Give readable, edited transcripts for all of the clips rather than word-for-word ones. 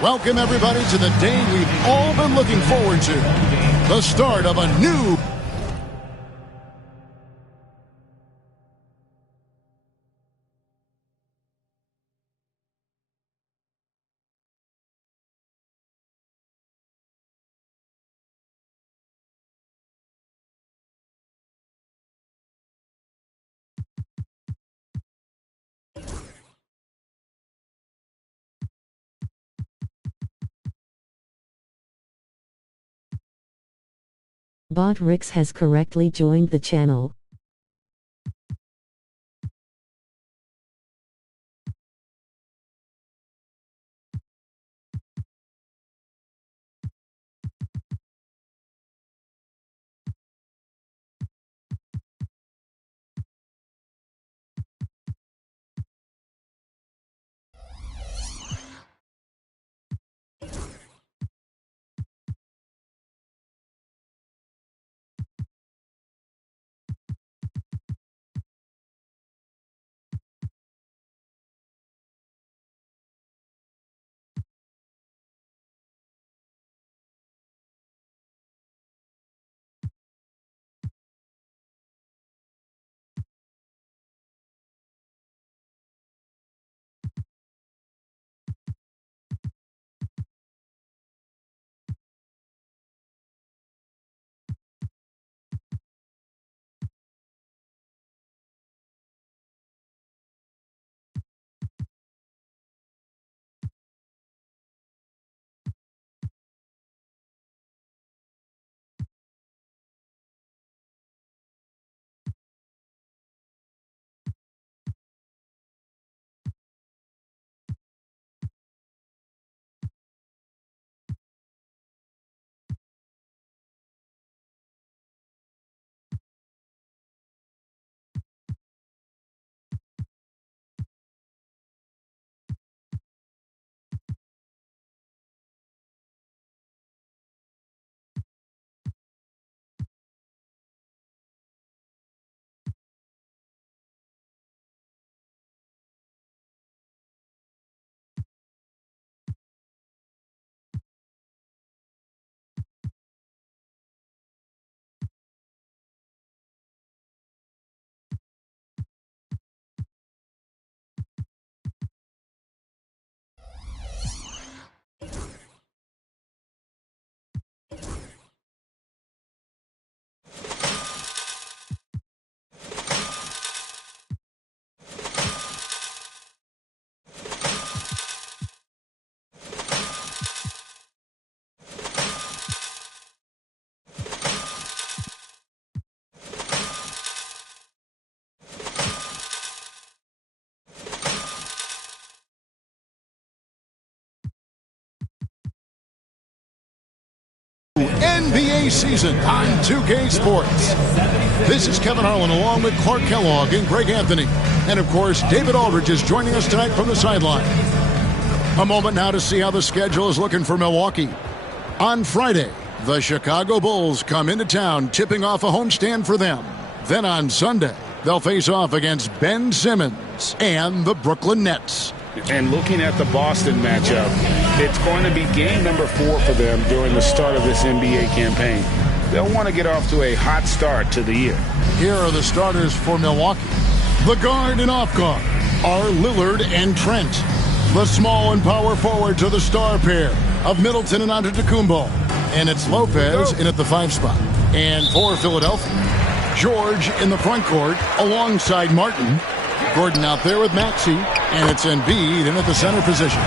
Welcome, everybody, to the day we've all been looking forward to. The start of a new... BotRix has correctly joined the channel. NBA season on 2K Sports. This is Kevin Harlan along with Clark Kellogg and Greg Anthony. And, of course, David Aldridge is joining us tonight from the sideline. A moment now to see how the schedule is looking for Milwaukee. On Friday, the Chicago Bulls come into town, tipping off a homestand for them. Then on Sunday, they'll face off against Ben Simmons and the Brooklyn Nets. And looking at the Boston matchup, it's going to be game number 4 for them during the start of this NBA campaign. They'll want to get off to a hot start to the year. Here are the starters for Milwaukee. The guard and off guard are Lillard and Trent. The small and power forwards are the star pair of Middleton and Antetokounmpo. And it's Lopez in at the 5 spot. And for Philadelphia, George in the front court alongside Martin. Gordon out there with Maxey, and it's Embiid in at the center position.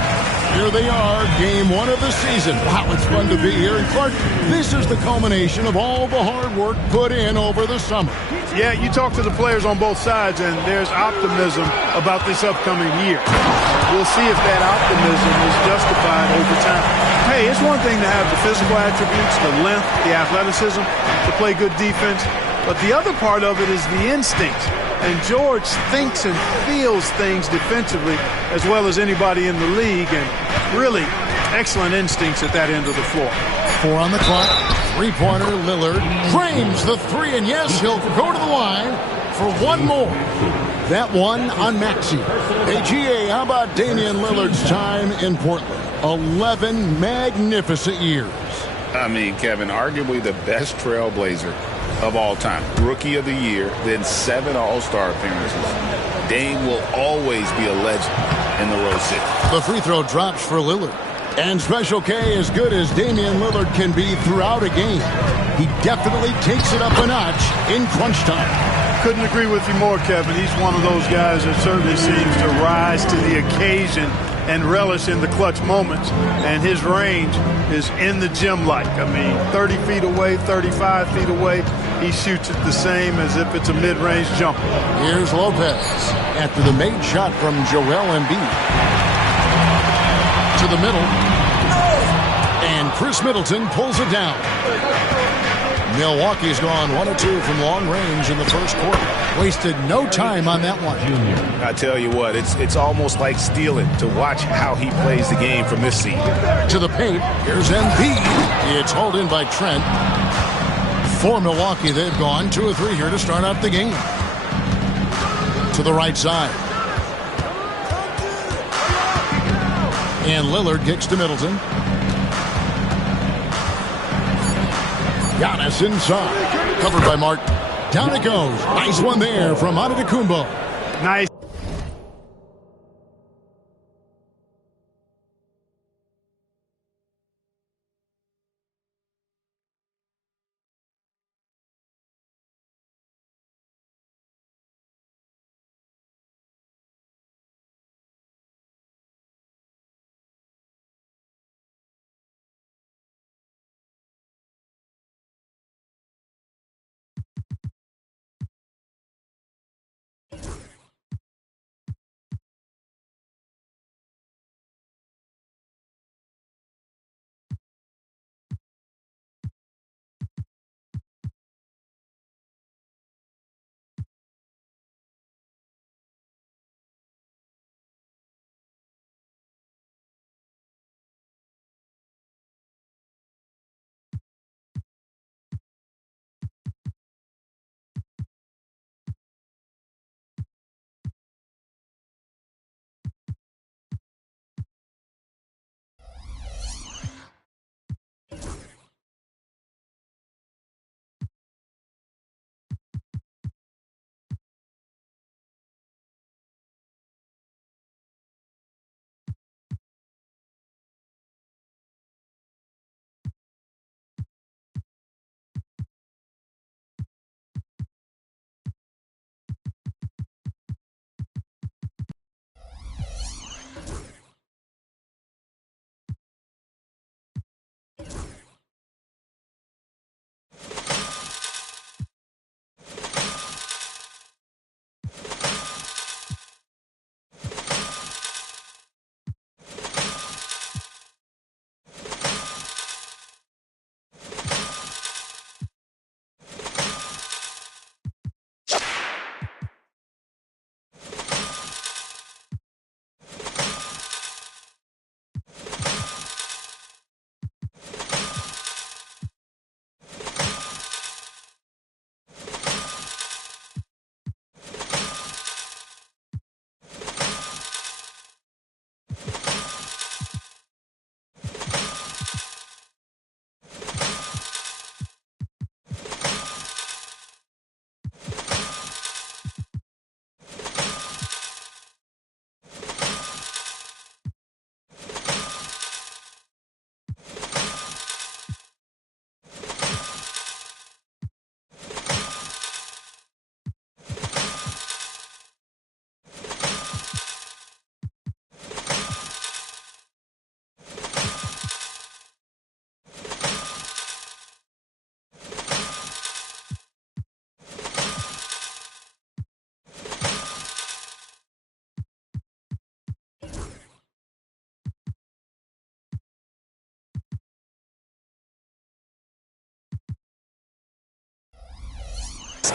Here they are, game 1 of the season. Wow, it's fun to be here. And Clark, this is the culmination of all the hard work put in over the summer. Yeah, you talk to the players on both sides, and there's optimism about this upcoming year. We'll see if that optimism is justified over time. Hey, it's one thing to have the physical attributes, the length, the athleticism, to play good defense, but the other part of it is the instinct. And George thinks and feels things defensively as well as anybody in the league, and really excellent instincts at that end of the floor. 4 on the clock. Three-pointer, Lillard frames the 3, and yes, he'll go to the line for one more. That one on Maxey. Hey, GA, how about Damian Lillard's time in Portland? 11 magnificent years. I mean, Kevin, arguably the best trailblazer of all time. Rookie of the Year, then 7 All-Star appearances. Dame will always be a legend in the Rose City. The free throw drops for Lillard. And Special K, as good as Damian Lillard can be throughout a game, he definitely takes it up a notch in crunch time. Couldn't agree with you more, Kevin. He's one of those guys that certainly seems to rise to the occasion and relish in the clutch moments. And his range is in the gym-like. I mean, 30 feet away, 35 feet away, he shoots it the same as if it's a mid-range jumper. Here's Lopez after the made shot from Joel Embiid. To the middle. And Chris Middleton pulls it down. Milwaukee's gone 1 of 2 from long range in the first quarter. Wasted no time on that one. I tell you what, it's almost like stealing to watch how he plays the game from this seat. To the paint. Here's Embiid. It's hauled in by Trent. For Milwaukee, they've gone 2 of 3 here to start out the game. To the right side. And Lillard kicks to Middleton. Giannis inside. Covered by Martin. Down it goes. Nice one there from Antetokounmpo. Nice.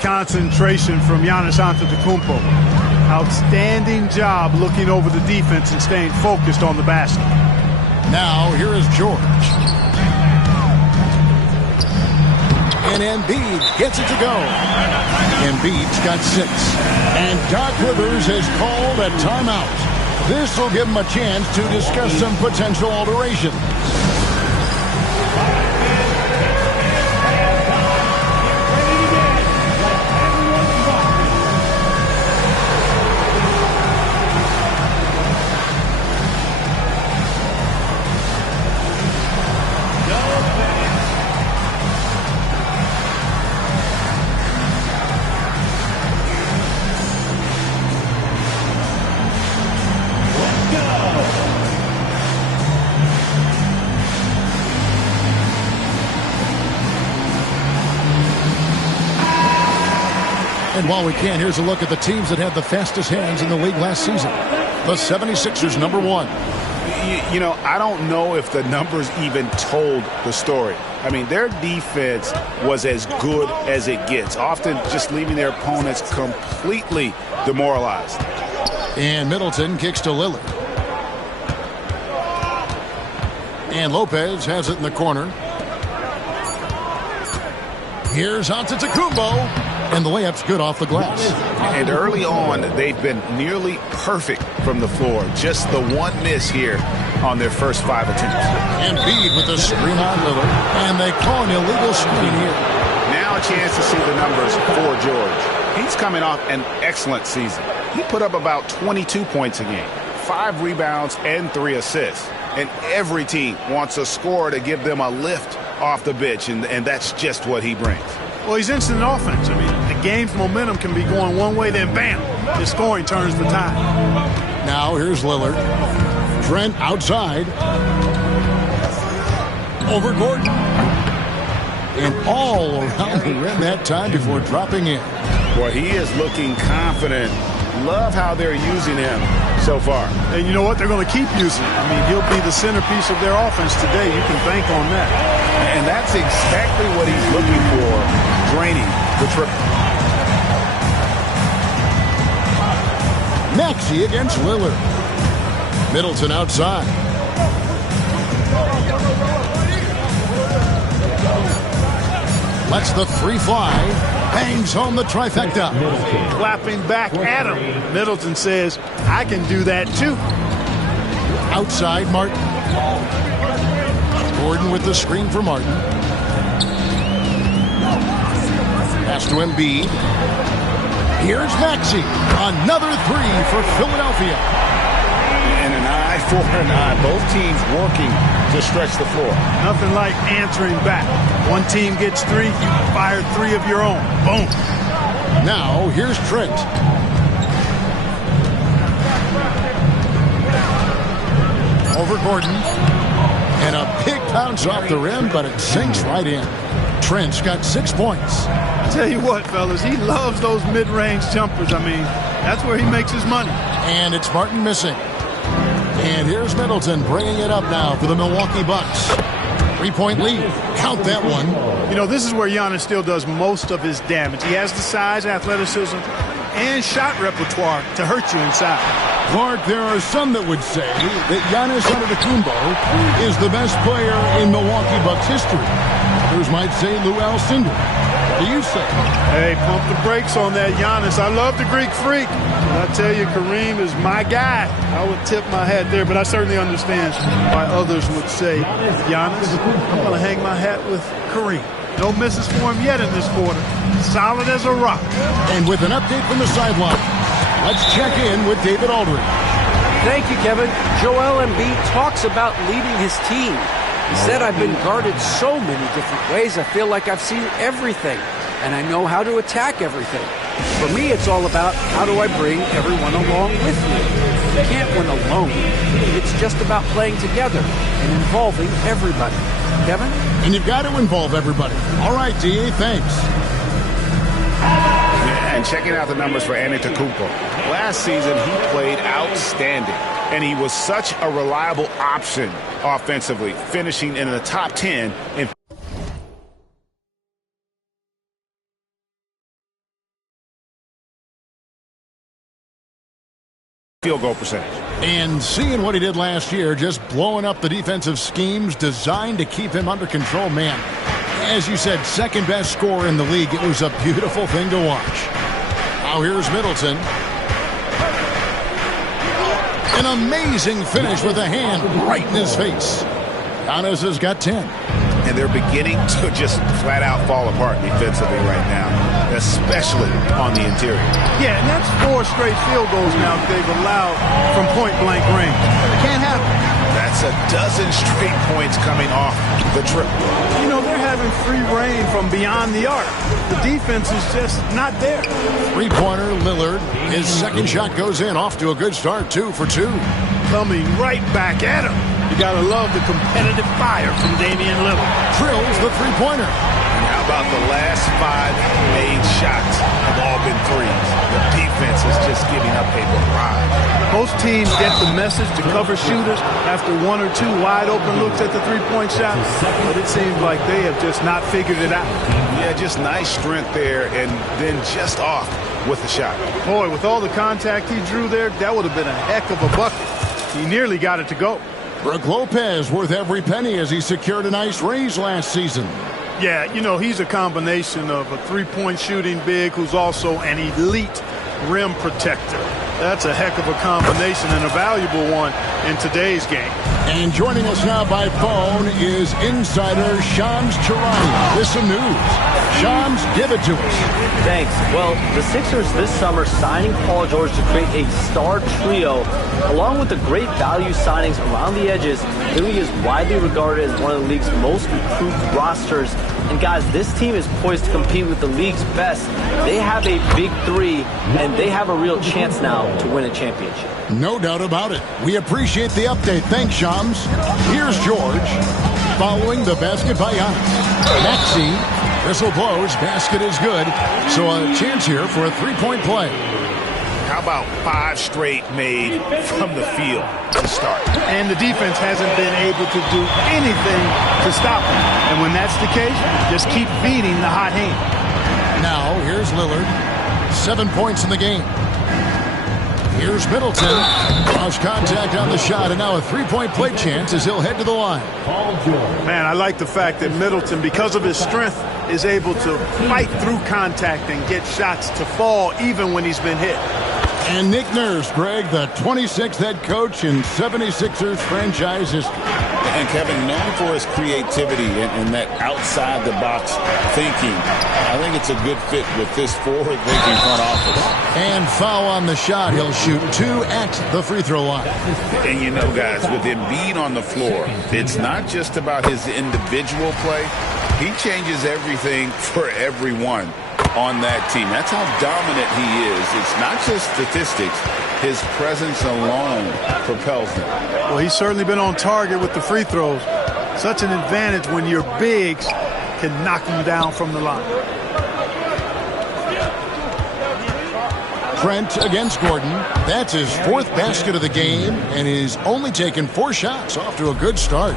Concentration from Giannis Antetokounmpo. Outstanding job looking over the defense and staying focused on the basket. Now here is George. And Embiid gets it to go. Embiid's got 6. And Doc Rivers has called a timeout. This will give him a chance to discuss some potential alterations. And while we can, here's a look at the teams that had the fastest hands in the league last season. The 76ers, number one. You know, I don't know if the numbers even told the story. I mean, their defense was as good as it gets, often just leaving their opponents completely demoralized. And Middleton kicks to Lillard. And Lopez has it in the corner. Here's Antetokounmpo. And the layup's good off the glass. And early on, they've been nearly perfect from the floor. Just the one miss here on their first 5 attempts. Embiid with the screen on Lillard. And they call an illegal screen here. Now a chance to see the numbers for George. He's coming off an excellent season. He put up about 22 points a game, 5 rebounds, and 3 assists. And every team wants a scorer to give them a lift off the bench, and that's just what he brings. Well, he's instant offense. I mean, the game's momentum can be going one way, then bam, his scoring turns the tide. Now here's Lillard. Trent outside. Over Gordon. And all around the rim that time before dropping in. Well, he is looking confident. Love how they're using him so far. And you know what? They're going to keep using him. I mean, he'll be the centerpiece of their offense today. You can bank on that. And that's exactly what he's looking for, draining the triple. Maxey against Lillard. Middleton outside. Lets the three fly. Bangs home the trifecta. Clapping back at him. Middleton says, I can do that too. Outside Martin. Gordon with the screen for Martin. Pass to Embiid. Here's Maxey. Another three for Philadelphia. And an eye for an eye. Both teams working to stretch the floor. Nothing like answering back. One team gets 3, you fire 3 of your own. Boom. Now here's Trent. Over Gordon. And a big bounce off the rim, but it sinks right in. Trent's got 6 points. I tell you what, fellas, he loves those mid-range jumpers. I mean, that's where he makes his money. And it's Martin missing. And here's Middleton bringing it up now for the Milwaukee Bucks. 3-point lead. Count that one. You know, this is where Giannis still does most of his damage. He has the size, athleticism, and shot repertoire to hurt you inside. Clark, there are some that would say that Giannis Antetokounmpo is the best player in Milwaukee Bucks history. Others might say Lou Alcindor. What do you say? Hey, pump the brakes on that Giannis. I love the Greek freak. But I tell you, Kareem is my guy. I would tip my hat there, but I certainly understand why others would say, Giannis, I'm going to hang my hat with Kareem. No misses for him yet in this quarter. Solid as a rock. And with an update from the sideline, let's check in with David Aldridge. Thank you, Kevin. Joel Embiid talks about leading his team. He said, I've been guarded so many different ways, I feel like I've seen everything, and I know how to attack everything. For me, it's all about how do I bring everyone along with me. You can't win alone. It's just about playing together and involving everybody. Kevin? And you've got to involve everybody. All right, D.A., thanks. And checking out the numbers for Antetokounmpo. Last season, he played outstanding. And he was such a reliable option offensively, finishing in the top 10 in field goal percentage. And seeing what he did last year, just blowing up the defensive schemes designed to keep him under control, man. As you said, second best scorer in the league. It was a beautiful thing to watch. Now here's Middleton. An amazing finish with a hand right in his face. Giannis has got 10. And they're beginning to just flat out fall apart defensively right now, especially on the interior. Yeah, and that's 4 straight field goals now that they've allowed from point-blank range. It can't happen. That's a dozen straight points coming off the triple. You know, they're having free reign from beyond the arc. The defense is just not there. Three-pointer, Lillard. His second shot goes in, off to a good start, 2 for 2. Coming right back at him. You got to love the competitive fire from Damian Lillard. Drills the three-pointer. And how about the last 5 made shots have all been threes? The defense is just giving up a barrage. Most teams get the message to cover shooters after 1 or 2 wide-open looks at the three-point shot, but it seems like they have just not figured it out. Yeah, just nice strength there, and then just off with the shot. Boy, with all the contact he drew there, that would have been a heck of a bucket. He nearly got it to go. Brook Lopez worth every penny as he secured a nice raise last season. Yeah, you know, he's a combination of a three-point shooting big who's also an elite rim protector. That's a heck of a combination and a valuable one in today's game. And joining us now by phone is insider Shams Charania with some news. Shams, give it to us. Thanks. Well, the Sixers this summer signing Paul George to create a star trio, along with the great value signings around the edges, really is widely regarded as one of the league's most improved rosters. And guys, this team is poised to compete with the league's best. They have a big 3, and they have a real chance now to win a championship. No doubt about it. We appreciate the update. Thanks, Shams. Here's George. Following the basket by Giannis. Maxey. Whistle blows. Basket is good. So a chance here for a three-point play. How about 5 straight made from the field to start? And the defense hasn't been able to do anything to stop him. And when that's the case, just keep feeding the hot hand. Now, here's Lillard. 7 points in the game. Here's Middleton. Lost contact on the shot, and now a three-point play chance as he'll head to the line. Man, I like the fact that Middleton, because of his strength, is able to fight through contact and get shots to fall even when he's been hit. And Nick Nurse, Greg, the 26th head coach in 76ers franchise history. And Kevin, known for his creativity and that outside-the-box thinking, I think it's a good fit with this forward-thinking front office. And foul on the shot. He'll shoot 2 at the free throw line. And you know, guys, with Embiid on the floor, it's not just about his individual play. He changes everything for everyone on that team. That's how dominant he is. It's not just statistics. His presence alone propels them. Well, he's certainly been on target with the free throws. Such an advantage when your bigs can knock him down from the line. Trent against Gordon. That's his 4th basket of the game, and he's only taken 4 shots. Off to a good start.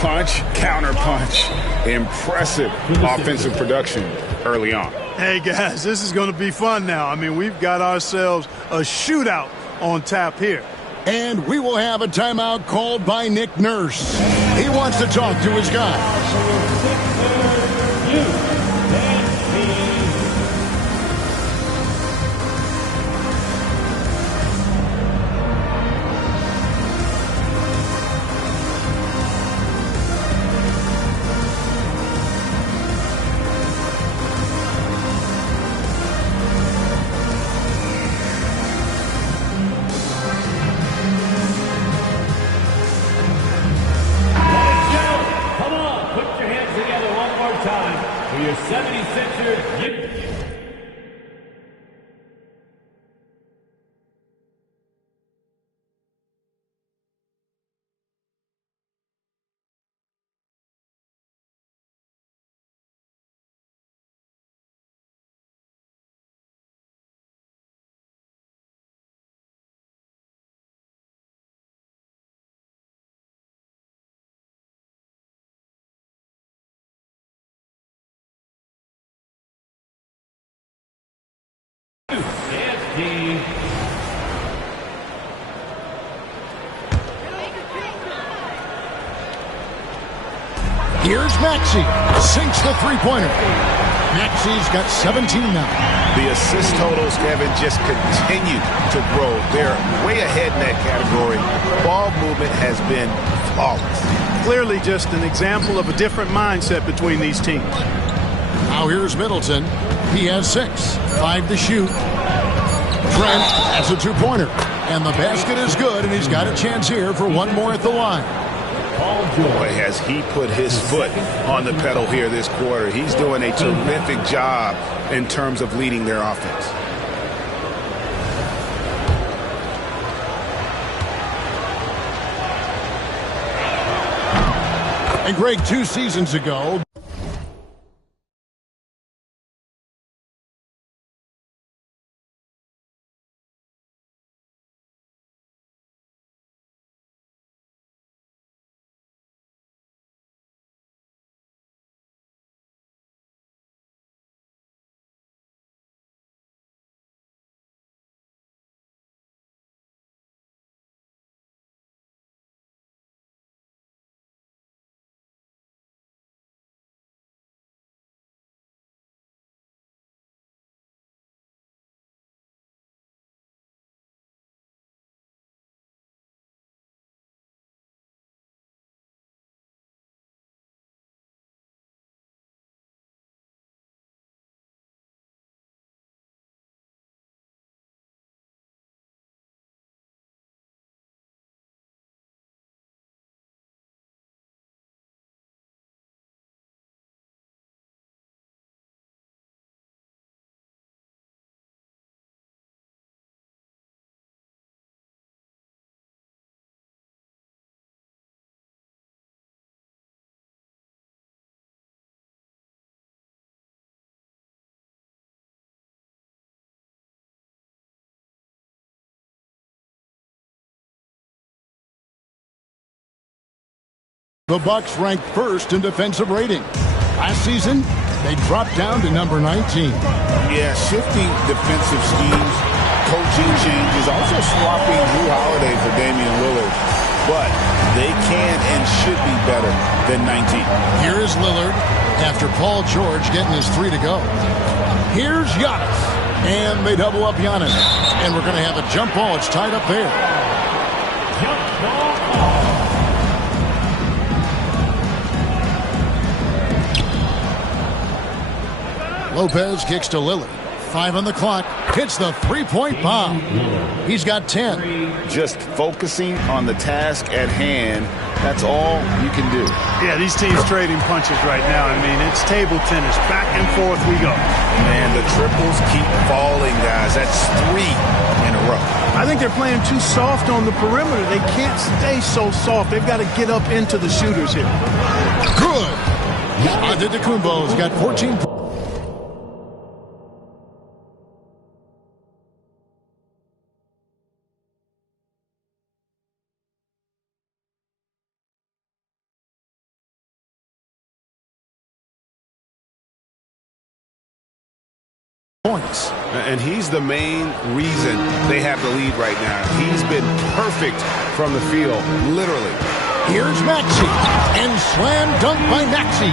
Punch, counter punch. Impressive offensive production early on. Hey, guys, this is going to be fun now. I mean, we've got ourselves a shootout on tap here. And we will have a timeout called by Nick Nurse. He wants to talk to his guys. Here's Maxey. Sinks the three-pointer. Maxey's got 17 now. The assist totals, Kevin, just continue to grow. They're way ahead in that category. Ball movement has been flawless. Clearly just an example of a different mindset between these teams. Now here's Middleton. He has 6. 5 to shoot. Trent has a 2-pointer. And the basket is good, and he's got a chance here for one more at the line. Boy, has he put his foot on the pedal here this quarter. He's doing a terrific job in terms of leading their offense. And Greg, 2 seasons ago, the Bucks ranked first in defensive rating. Last season, they dropped down to number 19. Yeah, shifting defensive schemes, coaching changes, also swapping Jrue Holiday for Damian Lillard. But they can and should be better than 19. Here is Lillard after Paul George getting his 3 to go. Here's Giannis. And they double up Giannis. And we're going to have a jump ball. It's tied up there. Lopez kicks to Lillard. 5 on the clock. Hits the 3-point bomb. He's got 10. Just focusing on the task at hand, that's all you can do. Yeah, these teams trading punches right now. I mean, it's table tennis. Back and forth we go. Man, the triples keep falling, guys. That's 3 in a row. I think they're playing too soft on the perimeter. They can't stay so soft. They've got to get up into the shooters here. Good. Antetokounmpo's got 14 points. And he's the main reason they have the lead right now. He's been perfect from the field, literally. Here's Maxey, and slam dunk by Maxey.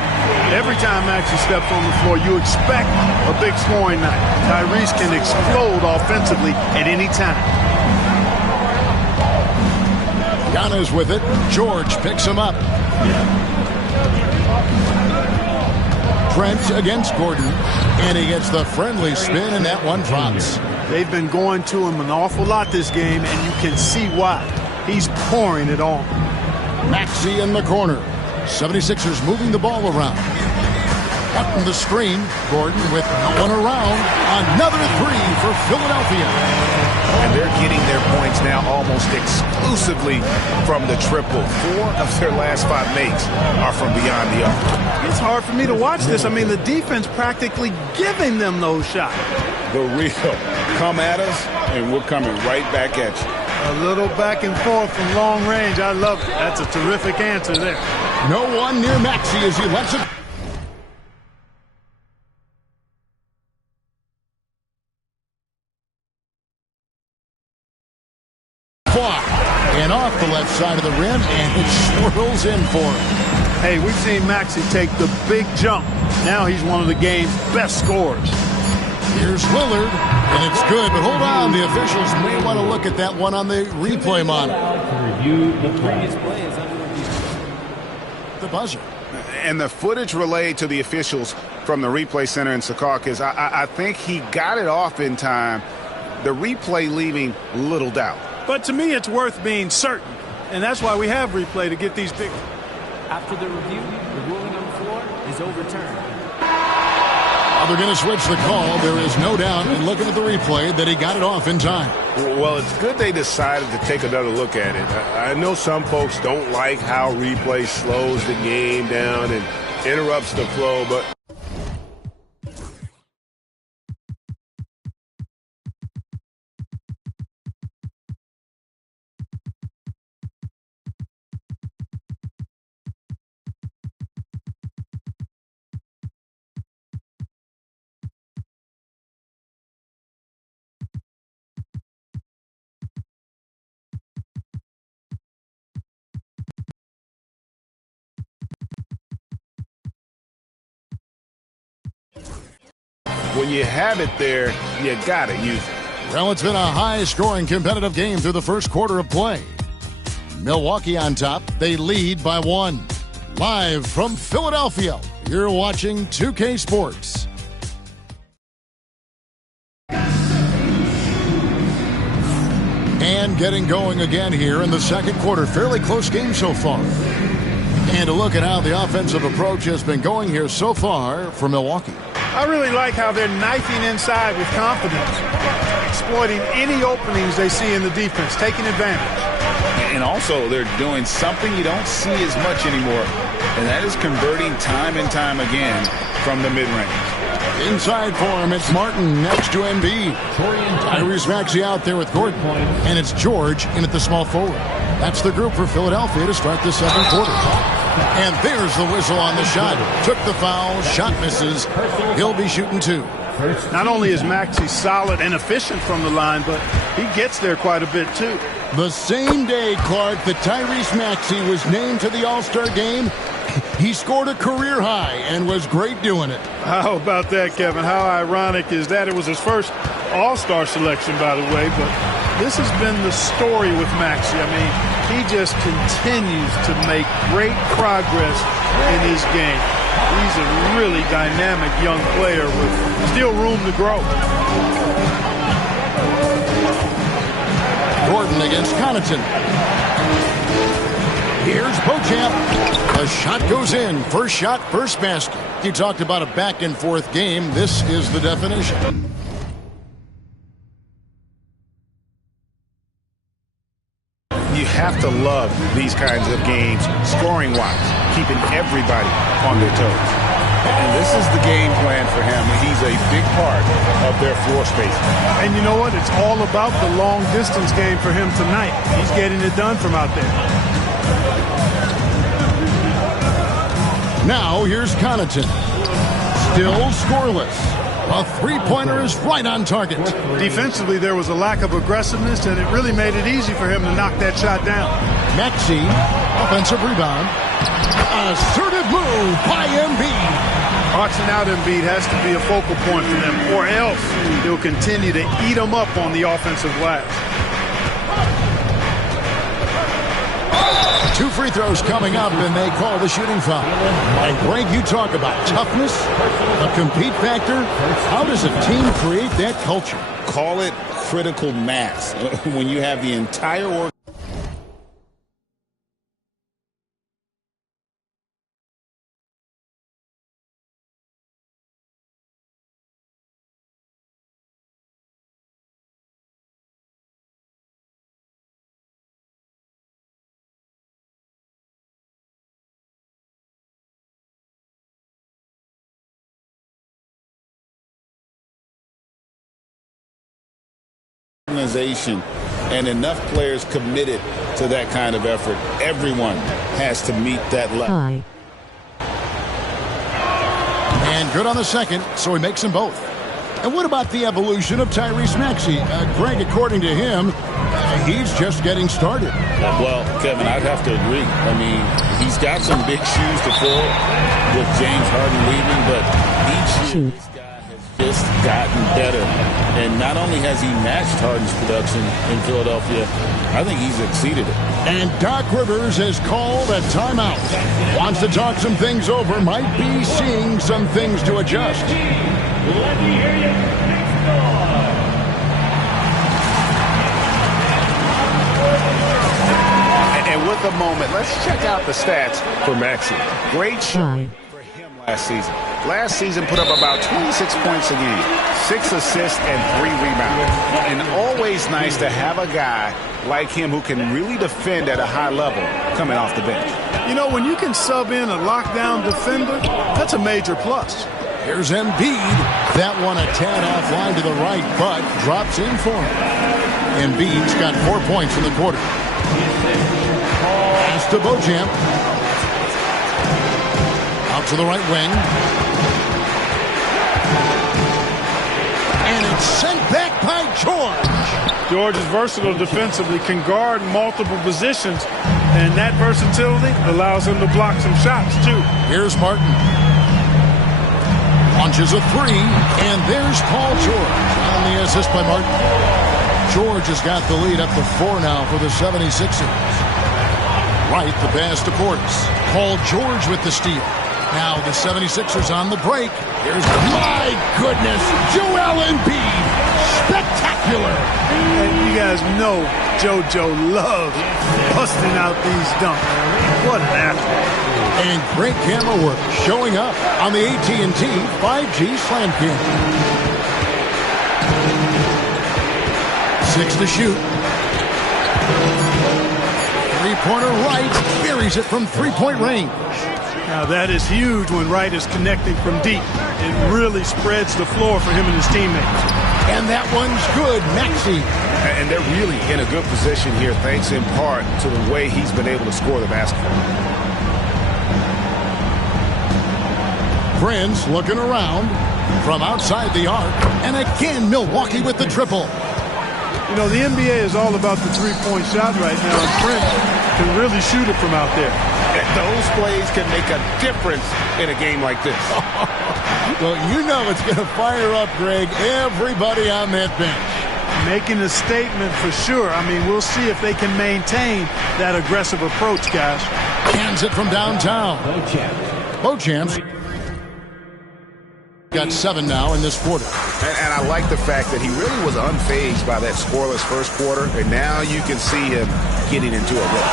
Every time Maxey steps on the floor, you expect a big scoring night. Tyrese can explode offensively at any time. Giannis with it. George picks him up. Trent against Gordon, and he gets the friendly spin, and that one drops. They've been going to him an awful lot this game, and you can see why. He's pouring it on. Maxey in the corner. 76ers moving the ball around. Cutting the screen. Gordon with no one around. Another 3 for Philadelphia. And they're getting their points now almost exclusively from the triple. 4 of their last 5 makes are from beyond the arc. It's hard for me to watch this. I mean, the defense practically giving them those shots. The real. Come at us, and we're coming right back at you. A little back and forth from long range. I love it. That's a terrific answer there. No one near Maxey as he lets it. And off the left side of the rim, and it swirls in for him. Hey, we've seen Maxey take the big jump. Now he's one of the game's best scorers. Here's Lillard, and it's good, but hold on. The officials may want to look at that one on the replay monitor. The previous play is under review. The buzzer. And the footage relayed to the officials from the replay center in Secaucus, I think he got it off in time. The replay leaving little doubt. But to me, it's worth being certain. And that's why we have replay to get these big. After the review, the ruling on the floor is overturned. They're going to switch the call. There is no doubt in looking at the replay that he got it off in time. Well, it's good they decided to take another look at it. I know some folks don't like how replay slows the game down and interrupts the flow, but when you have it there, you got to use it. Well, it's been a high-scoring competitive game through the first quarter of play. Milwaukee on top. They lead by 1. Live from Philadelphia, you're watching 2K Sports. And getting going again here in the second quarter. Fairly close game so far. And a look at how the offensive approach has been going here so far for Milwaukee. I really like how they're knifing inside with confidence, exploiting any openings they see in the defense, taking advantage. And also, they're doing something you don't see as much anymore, and that is converting time and time again from the mid-range. Inside for him, it's Martin next to Embiid. Tyrese Maxey out there with Gordon. And it's George in at the small forward. That's the group for Philadelphia to start the second quarter. And there's the whistle on the shot. Took the foul, shot misses. He'll be shooting 2. Not only is Maxey solid and efficient from the line, but he gets there quite a bit too. The same day, Clark, that Tyrese Maxey was named to the All-Star game, he scored a career high and was great doing it. How about that, Kevin? How ironic is that? It was his first All-Star selection, by the way, but this has been the story with Maxey. I mean, he just continues to make great progress in his game. He's a really dynamic young player with still room to grow. Gordon against Connaughton. Here's Beauchamp. The shot goes in. First shot, first basket. You talked about a back-and-forth game. This is the definition. You have to love these kinds of games, scoring-wise, keeping everybody on their toes. And this is the game plan for him. He's a big part of their floor space. And you know what? It's all about the long-distance game for him tonight. He's getting it done from out there. Now here's Connaughton. Still scoreless. A three-pointer is right on target. Defensively, there was a lack of aggressiveness, and it really made it easy for him to knock that shot down. Maxey, offensive rebound. Assertive move by Embiid. Boxing out Embiid has to be a focal point for them, or else he'll continue to eat them up on the offensive glass. 2 free throws coming up, and they call the shooting foul. And Greg, you talk about toughness, a compete factor. How does a team create that culture? Call it critical mass. When you have the entire organization and enough players committed to that kind of effort, everyone has to meet that level. And good on the second, so he makes them both. And what about the evolution of Tyrese Maxey? Greg, according to him, he's just getting started. Well, Kevin, I'd have to agree. I mean, he's got some big shoes to fill with James Harden leaving, but each year this guy has just gotten better. And not only has he matched Harden's production in Philadelphia, I think he's exceeded it. And Doc Rivers has called a timeout. Wants to talk some things over, might be seeing some things to adjust. Let me hear you. And with a moment, let's check out the stats for Maxey. Great showing for him last season. Last season put up about 26 points a game, 6 assists, and 3 rebounds. And always nice to have a guy like him who can really defend at a high level coming off the bench. You know, when you can sub in a lockdown defender, that's a major plus. Here's Embiid. That one a tad offline to the right, but drops in for him. Embiid's got 4 points in the quarter. Pass to Beauchamp. Out to the right wing. And it's sent back by George. George is versatile defensively, can guard multiple positions, and that versatility allows him to block some shots, too. Here's Martin. Launches a three, and there's Paul George on the assist by Martin. George has got the lead up to 4 now for the 76ers. Right, the pass to Portis. Paul George with the steal. Now the 76ers on the break. Here's the... My goodness, Joel Embiid. Spectacular. And you guys know JoJo loves busting out these dunks. What an athlete. And great camera work showing up on the AT&T 5G Slam Cam. 6 to shoot. Three-pointer right. Buries it from three-point range. Now that is huge when Wright is connecting from deep. It really spreads the floor for him and his teammates. And that one's good, Maxey. And they're really in a good position here, thanks in part to the way he's been able to score the basketball. Prince looking around from outside the arc. And again, Milwaukee with the triple. You know, the NBA is all about the three-point shot right now, and Prince can really shoot it from out there. And those plays can make a difference in a game like this. Well, you know it's going to fire up, Greg, everybody on that bench. Making a statement for sure. I mean, we'll see if they can maintain that aggressive approach, guys. Hands it from downtown. Beauchamp. Got 7 now in this quarter. And I like the fact that he really was unfazed by that scoreless first quarter, and now you can see him getting into a rhythm.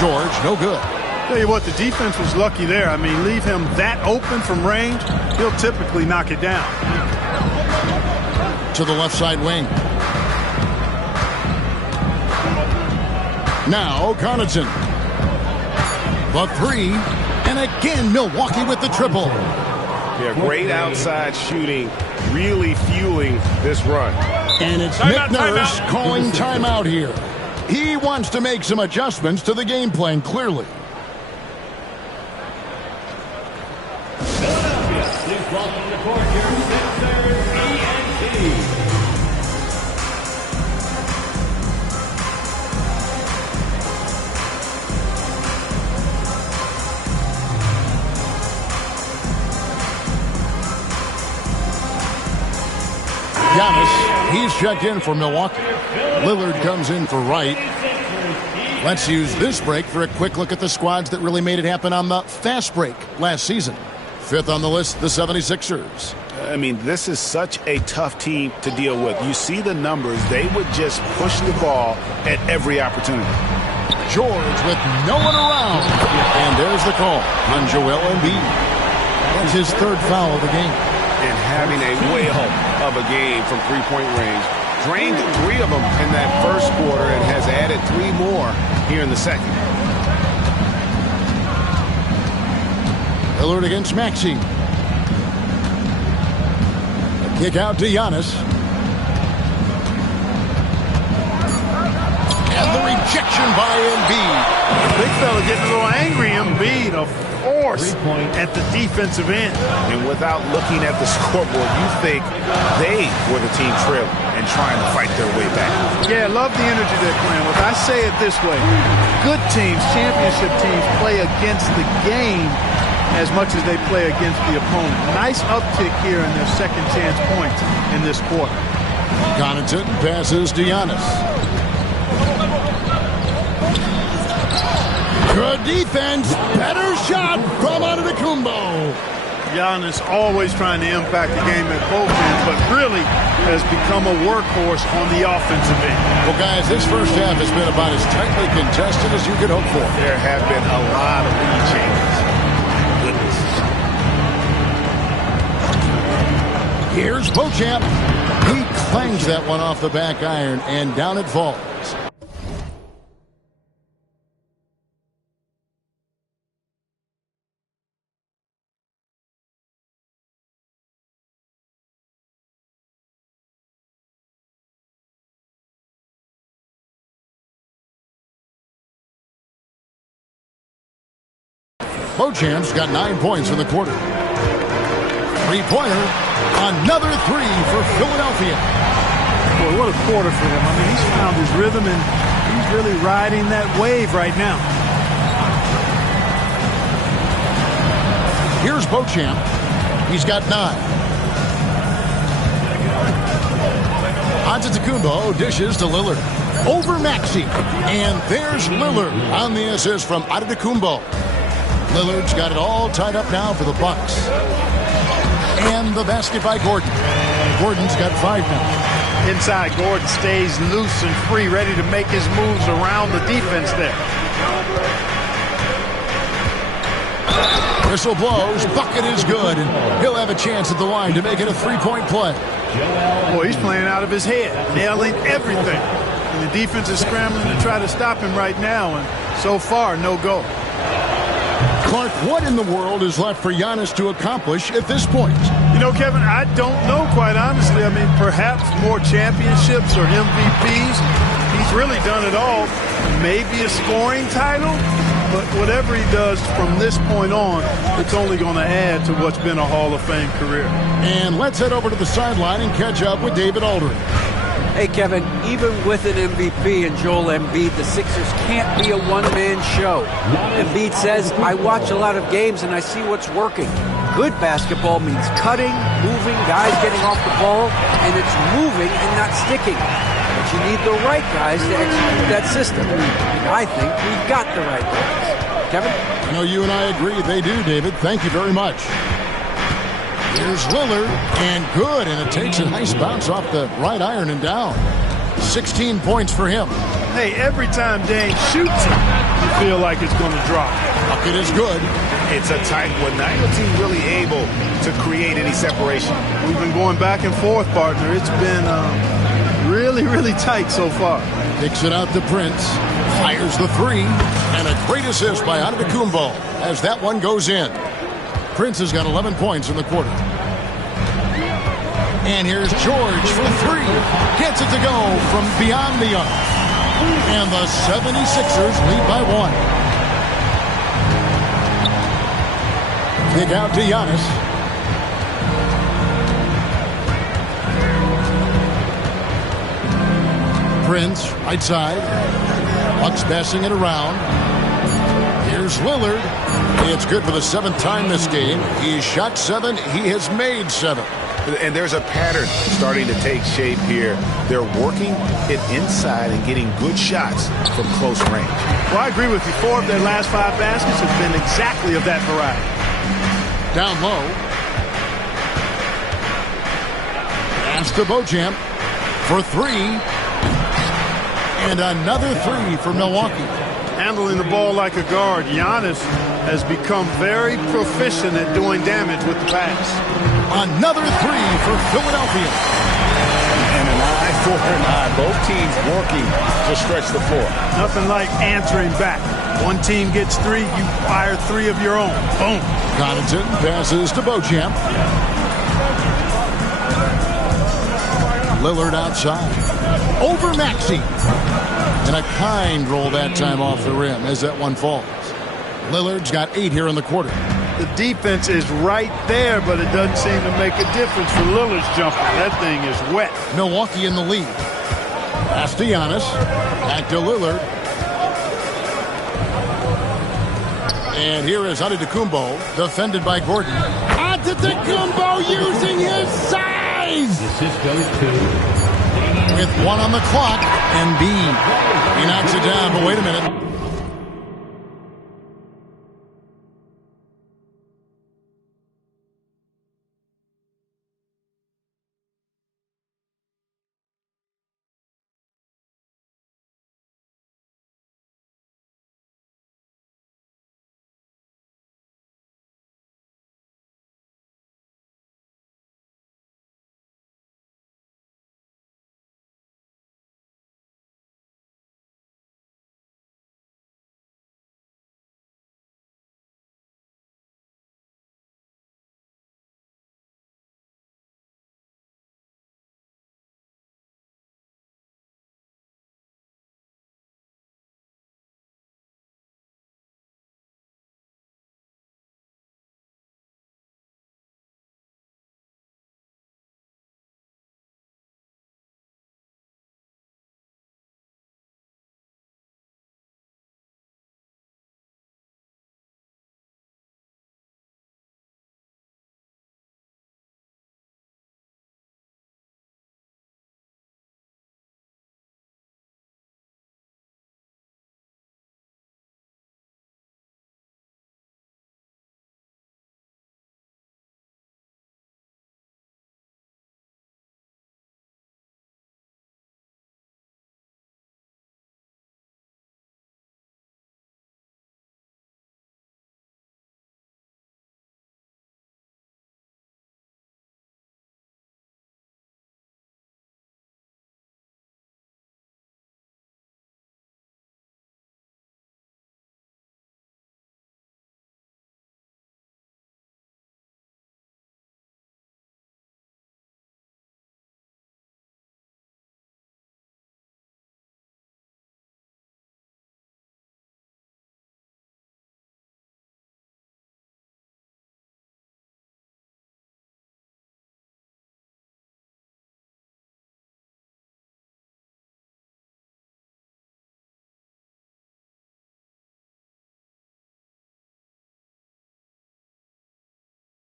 George, no good. Tell you what, the defense was lucky there. I mean, leave him that open from range, he'll typically knock it down. To the left side wing. Now, Connaughton. The three, and again, Milwaukee with the triple. Yeah, great outside shooting, really fueling this run. And it's Nick Nurse calling timeout here. He wants to make some adjustments to the game plan, clearly. Giannis, he's checked in for Milwaukee. Lillard comes in for Wright. Let's use this break for a quick look at the squads that really made it happen on the fast break last season. 5th on the list, the 76ers. I mean, this is such a tough team to deal with. You see the numbers. They would just push the ball at every opportunity. George with no one around. And there's the call on Joel Embiid. That's his 3rd foul of the game. And having a whale of a game from three-point range. Drained 3 of them in that first quarter and has added 3 more here in the second. Lillard against Maxey. A kick out to Giannis. And the rejection by Embiid. Big fella getting a little angry. Embiid, a force at the defensive end. And without looking at the scoreboard, you think they were the team trailing. And and trying to fight their way back. Yeah, love the energy they're playing with. I say it this way. Good teams, championship teams, play against the game as much as they play against the opponent. Nice uptick here in their second chance points in this quarter. Connaughton passes to Giannis. Good defense. Better shot from Antetokounmpo. Giannis always trying to impact the game at both ends, but really has become a workhorse on the offensive end. Well, guys, this first half has been about as tightly contested as you could hope for. There have been a lot of lead changes. Goodness. Here's Beauchamp. He clangs that one off the back iron, and down it falls. Beauchamp's got 9 points in the quarter. Three-pointer. Another three for Philadelphia. Boy, what a quarter for him. I mean, he's found his rhythm, and he's really riding that wave right now. Here's Beauchamp. He's got 9. Antetokounmpo dishes to Lillard. Over Maxey. And there's Lillard on the assist from Antetokounmpo. Lillard's got it all tied up now for the Bucks. And the basket by Gordon. Gordon's got 5 now. Inside, Gordon stays loose and free, ready to make his moves around the defense there. Whistle blows. Bucket is good. And he'll have a chance at the line to make it a 3-point play. Boy, he's playing out of his head, nailing everything. And the defense is scrambling to try to stop him right now. And so far, no go. Clark, what in the world is left for Giannis to accomplish at this point? You know, Kevin, I don't know, quite honestly. I mean, perhaps more championships or MVPs. He's really done it all. Maybe a scoring title, but whatever he does from this point on, it's only going to add to what's been a Hall of Fame career. And let's head over to the sideline and catch up with David Aldridge. Hey, Kevin, even with an MVP and Joel Embiid, the Sixers can't be a one-man show. Embiid says, I watch a lot of games and I see what's working. Good basketball means cutting, moving, guys getting off the ball, and it's moving and not sticking. But you need the right guys to execute that system. And I think we've got the right guys. Kevin? I know you and I agree they do, David. Thank you very much. Here's Lillard, and good, and it takes a nice bounce off the right iron and down. 16 points for him. Hey, every time Dame shoots it, you feel like it's going to drop. Bucket is good. It's a tight one. Neither team really able to create any separation. We've been going back and forth, partner. It's been really, really tight so far. Kicks it out to Prince. Fires the three. And a great assist by Antetokounmpo as that one goes in. Prince has got 11 points in the quarter. And here's George for three. Gets it to go from beyond the arc. And the 76ers lead by 1. Kick out to Giannis. Prince, right side. Bucks passing it around. Here's Lillard. It's good for the 7th time this game. He's shot 7. He has made 7. And there's a pattern starting to take shape here. They're working it inside and getting good shots from close range. Well, I agree with you. 4 of their last 5 baskets have been exactly of that variety. Down low. Pass to Beauchamp for 3. And another 3 for Milwaukee. Handling the ball like a guard, Giannis has become very proficient at doing damage with the pass. Another 3 for Philadelphia. And an eye for an eye. Both teams working to stretch the floor. Nothing like answering back. One team gets 3, you fire 3 of your own. Boom. Connaughton passes to Beauchamp. Lillard outside. Over Maxey. And a kind roll that time off the rim as that one falls. Lillard's got 8 here in the quarter. The defense is right there, but it doesn't seem to make a difference for Lillard's jumper. That thing is wet. Milwaukee in the lead. Pass to Giannis. Back to Lillard. And here is Antetokounmpo, defended by Gordon. Antetokounmpo using his size! With 1 on the clock, Embiid. He knocks it down, but wait a minute.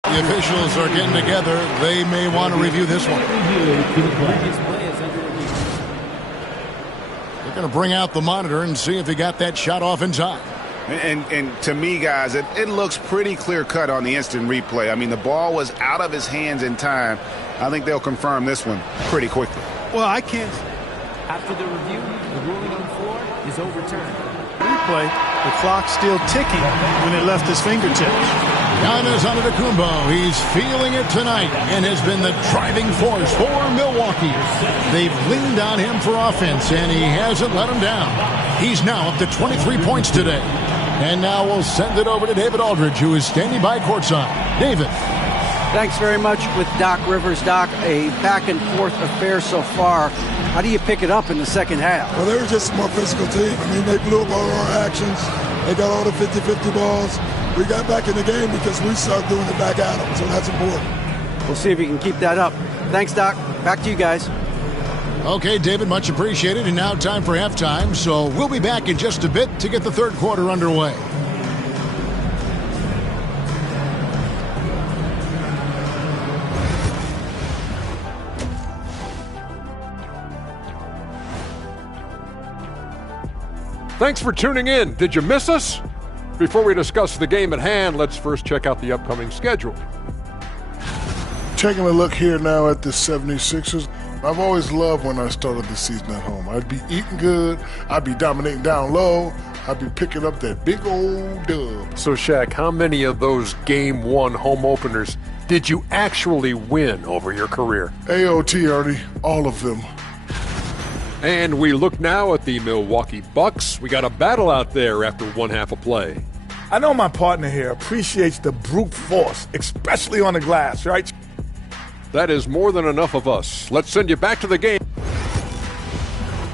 The officials are getting together. They may want to review this one. They're going to bring out the monitor and see if he got that shot off in time. And to me, guys, it looks pretty clear-cut on the instant replay. I mean, the ball was out of his hands in time. I think they'll confirm this one pretty quickly. Well, I can't. After the review, the ruling on the floor is overturned. Replay, the clock's still ticking when it left his fingertips. Giannis Antetokounmpo, he's feeling it tonight and has been the driving force for Milwaukee. They've leaned on him for offense, and he hasn't let them down. He's now up to 23 points today. And now we'll send it over to David Aldridge, who is standing by courtside. David. Thanks very much with Doc Rivers. Doc, a back-and-forth affair so far. How do you pick it up in the second half? Well, they were just a more physical team. I mean, they blew up all our actions. They got all the 50-50 balls. We got back in the game because we started doing it back at them, so that's important. We'll see if you can keep that up. Thanks, Doc. Back to you guys. Okay, David, much appreciated. And now time for halftime, so we'll be back in just a bit to get the third quarter underway. Thanks for tuning in. Did you miss us? Before we discuss the game at hand, let's first check out the upcoming schedule. Taking a look here now at the 76ers. I've always loved when I started the season at home. I'd be eating good. I'd be dominating down low. I'd be picking up that big old dub. So, Shaq, how many of those Game 1 home openers did you actually win over your career? AOT, Ernie. All of them. And we look now at the Milwaukee Bucks. We got a battle out there after one half of play. I know my partner here appreciates the brute force, especially on the glass, right? That is more than enough of us. Let's send you back to the game.